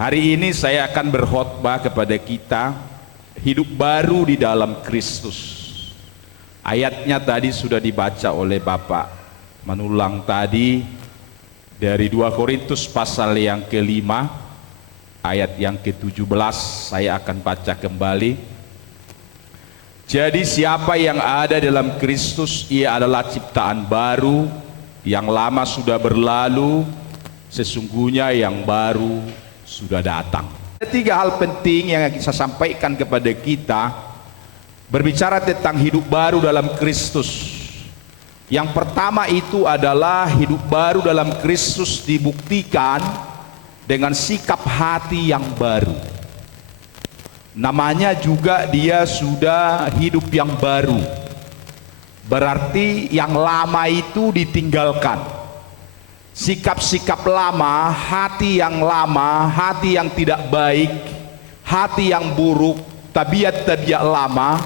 Hari ini saya akan berkhotbah kepada kita hidup baru di dalam Kristus. Ayatnya tadi sudah dibaca oleh Bapak Manulang tadi dari 2 Korintus pasal yang ke-5 ayat yang ke-17. Saya akan baca kembali. Jadi siapa yang ada dalam Kristus, ia adalah ciptaan baru, yang lama sudah berlalu, sesungguhnya yang baru sudah datang. Ada 3 hal penting yang saya sampaikan kepada kita berbicara tentang hidup baru dalam Kristus. Yang pertama itu adalah hidup baru dalam Kristus dibuktikan dengan sikap hati yang baru. Namanya juga dia sudah hidup yang baru. Berarti yang lama itu ditinggalkan. Sikap-sikap lama, hati yang lama, hati yang tidak baik, hati yang buruk, tabiat-tabiat lama,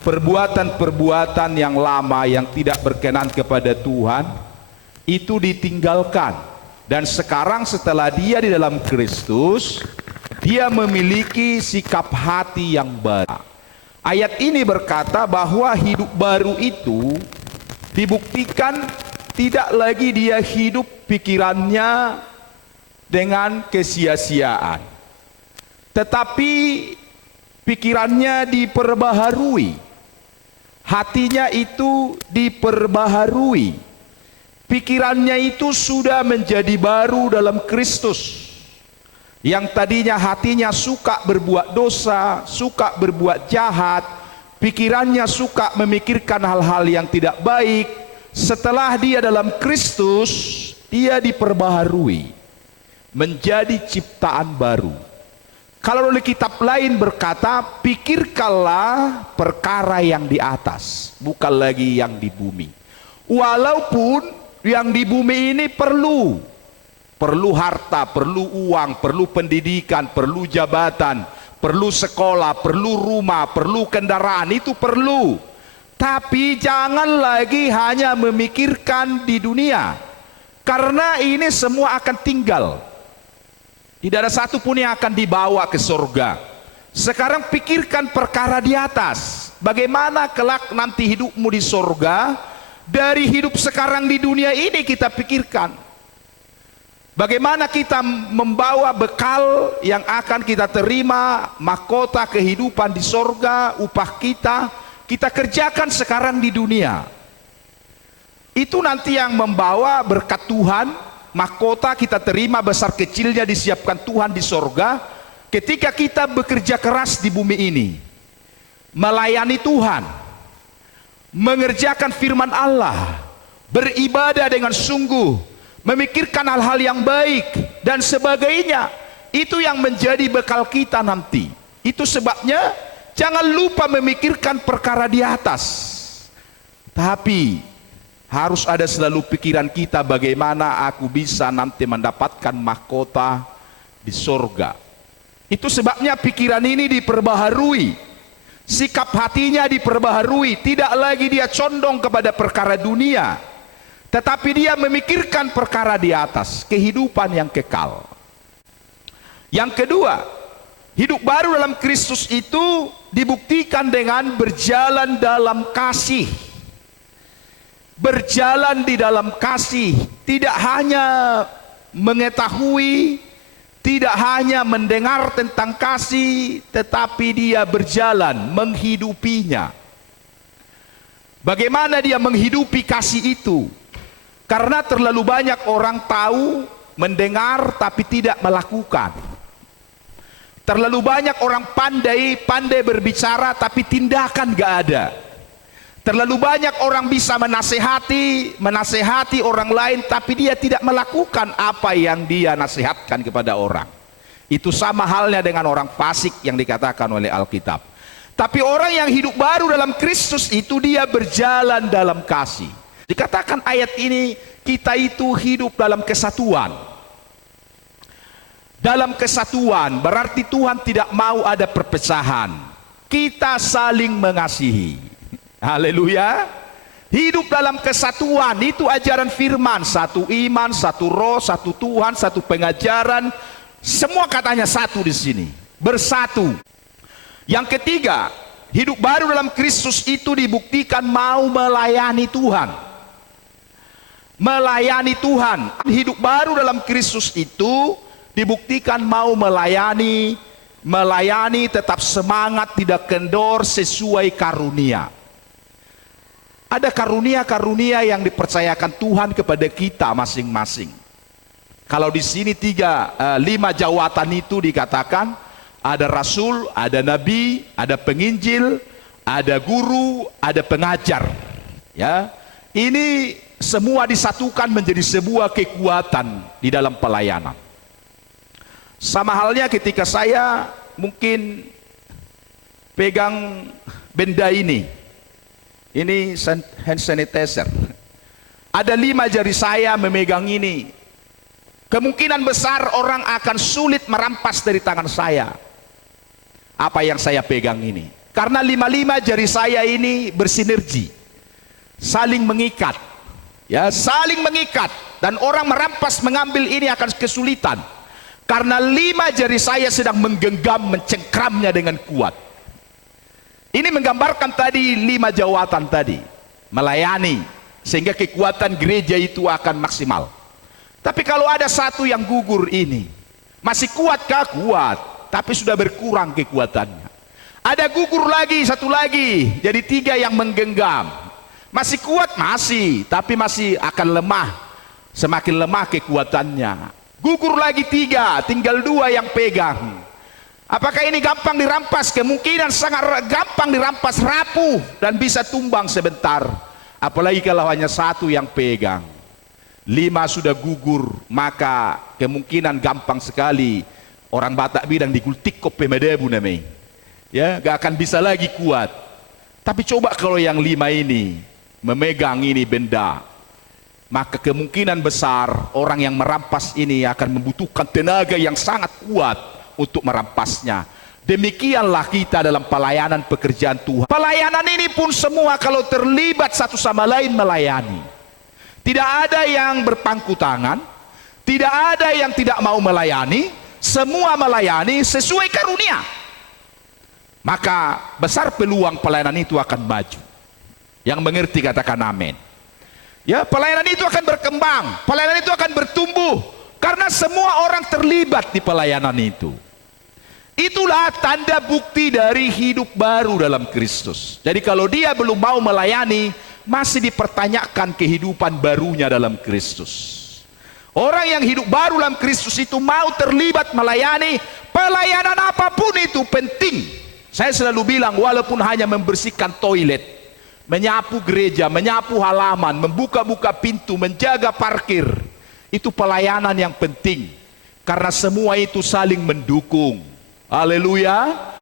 perbuatan-perbuatan yang lama yang tidak berkenan kepada Tuhan, itu ditinggalkan. Dan sekarang setelah dia di dalam Kristus, dia memiliki sikap hati yang baru. Ayat ini berkata bahwa hidup baru itu dibuktikan tidak lagi dia hidup pikirannya dengan kesia-siaan, tetapi pikirannya diperbaharui, hatinya itu diperbaharui, pikirannya itu sudah menjadi baru dalam Kristus. Yang tadinya hatinya suka berbuat dosa, suka berbuat jahat, pikirannya suka memikirkan hal-hal yang tidak baik, setelah dia dalam Kristus, dia diperbaharui menjadi ciptaan baru. Kalau oleh kitab lain berkata, pikirkanlah perkara yang di atas, bukan lagi yang di bumi. Walaupun yang di bumi ini perlu harta, perlu uang, perlu pendidikan, perlu jabatan, perlu sekolah, perlu rumah, perlu kendaraan, itu perlu. Tapi jangan lagi hanya memikirkan di dunia, karena ini semua akan tinggal. Tidak ada satu pun yang akan dibawa ke surga. Sekarang pikirkan perkara di atas. Bagaimana kelak nanti hidupmu di surga? Dari hidup sekarang di dunia ini kita pikirkan. Bagaimana kita membawa bekal yang akan kita terima, mahkota kehidupan di surga, upah kita kerjakan sekarang di dunia. Itu nanti yang membawa berkat Tuhan, mahkota kita terima besar kecilnya disiapkan Tuhan di surga. Ketika kita bekerja keras di bumi ini, melayani Tuhan, mengerjakan firman Allah, beribadah dengan sungguh, memikirkan hal-hal yang baik dan sebagainya, itu yang menjadi bekal kita nanti. Itu sebabnya jangan lupa memikirkan perkara di atas, tapi harus ada selalu pikiran kita bagaimana aku bisa nanti mendapatkan mahkota di surga. Itu sebabnya pikiran ini diperbaharui, sikap hatinya diperbaharui. Tidak lagi dia condong kepada perkara dunia, tetapi dia memikirkan perkara di atas, kehidupan yang kekal. Yang kedua, hidup baru dalam Kristus itu dibuktikan dengan berjalan dalam kasih. Berjalan di dalam kasih, tidak hanya mengetahui, tidak hanya mendengar tentang kasih, tetapi dia berjalan menghidupinya. Bagaimana dia menghidupi kasih itu? Karena terlalu banyak orang tahu, mendengar, tapi tidak melakukan. Terlalu banyak orang pandai berbicara, tapi tindakan gak ada. Terlalu banyak orang bisa menasehati orang lain, tapi dia tidak melakukan apa yang dia nasihatkan kepada orang. Itu sama halnya dengan orang fasik yang dikatakan oleh Alkitab. Tapi orang yang hidup baru dalam Kristus itu dia berjalan dalam kasih. Dikatakan ayat ini, kita itu hidup dalam kesatuan. Dalam kesatuan berarti Tuhan tidak mau ada perpecahan. Kita saling mengasihi. Haleluya. Hidup dalam kesatuan, itu ajaran firman. Satu iman, satu roh, satu Tuhan, satu pengajaran. Semua katanya satu di sini, bersatu. Yang ketiga, hidup baru dalam Kristus itu dibuktikan mau melayani Tuhan. Melayani Tuhan. Hidup baru dalam Kristus itu dibuktikan mau melayani, tetap semangat, tidak kendor, sesuai karunia. Ada karunia-karunia yang dipercayakan Tuhan kepada kita masing-masing. Kalau di sini 5 jawatan itu dikatakan, ada rasul, ada nabi, ada penginjil, ada guru, ada pengajar. Ya, ini semua disatukan menjadi sebuah kekuatan di dalam pelayanan. Sama halnya ketika saya mungkin pegang benda ini hand sanitizer. Ada 5 jari saya memegang ini. Kemungkinan besar orang akan sulit merampas dari tangan saya apa yang saya pegang ini. Karena 5 jari saya ini bersinergi, saling mengikat. Ya, saling mengikat, dan orang merampas mengambil ini akan kesulitan. Karena 5 jari saya sedang menggenggam, mencengkramnya dengan kuat. Ini menggambarkan tadi 5 jawatan tadi, melayani, sehingga kekuatan gereja itu akan maksimal. Tapi kalau ada satu yang gugur ini, masih kuatkah? Kuat, tapi sudah berkurang kekuatannya. Ada gugur lagi, satu lagi, jadi 3 yang menggenggam. Masih kuat? Masih, tapi masih akan lemah. Semakin lemah kekuatannya. Gugur lagi 3, tinggal 2 yang pegang. Apakah ini gampang dirampas? Kemungkinan sangat gampang dirampas, rapuh dan bisa tumbang sebentar. Apalagi kalau hanya 1 yang pegang. 5 sudah gugur, maka kemungkinan gampang sekali. Orang Batak bilang digultik kope medebu namanya. Ya, gak akan bisa lagi kuat. Tapi coba kalau yang 5 ini memegang ini benda, maka kemungkinan besar orang yang merampas ini akan membutuhkan tenaga yang sangat kuat untuk merampasnya. Demikianlah kita dalam pelayanan pekerjaan Tuhan. Pelayanan ini pun semua kalau terlibat satu sama lain melayani. Tidak ada yang berpangku tangan, tidak ada yang tidak mau melayani, semua melayani sesuai karunia. Maka besar peluang pelayanan itu akan maju. Yang mengerti katakan amin. Ya, pelayanan itu akan berkembang, pelayanan itu akan bertumbuh karena semua orang terlibat di pelayanan itu. Itulah tanda bukti dari hidup baru dalam Kristus. Jadi kalau dia belum mau melayani, masih dipertanyakan kehidupan barunya dalam Kristus. Orang yang hidup baru dalam Kristus itu mau terlibat melayani, pelayanan apapun itu penting. Saya selalu bilang, walaupun hanya membersihkan toilet, menyapu gereja, menyapu halaman, membuka-buka pintu, menjaga parkir, itu pelayanan yang penting. Karena semua itu saling mendukung. Haleluya.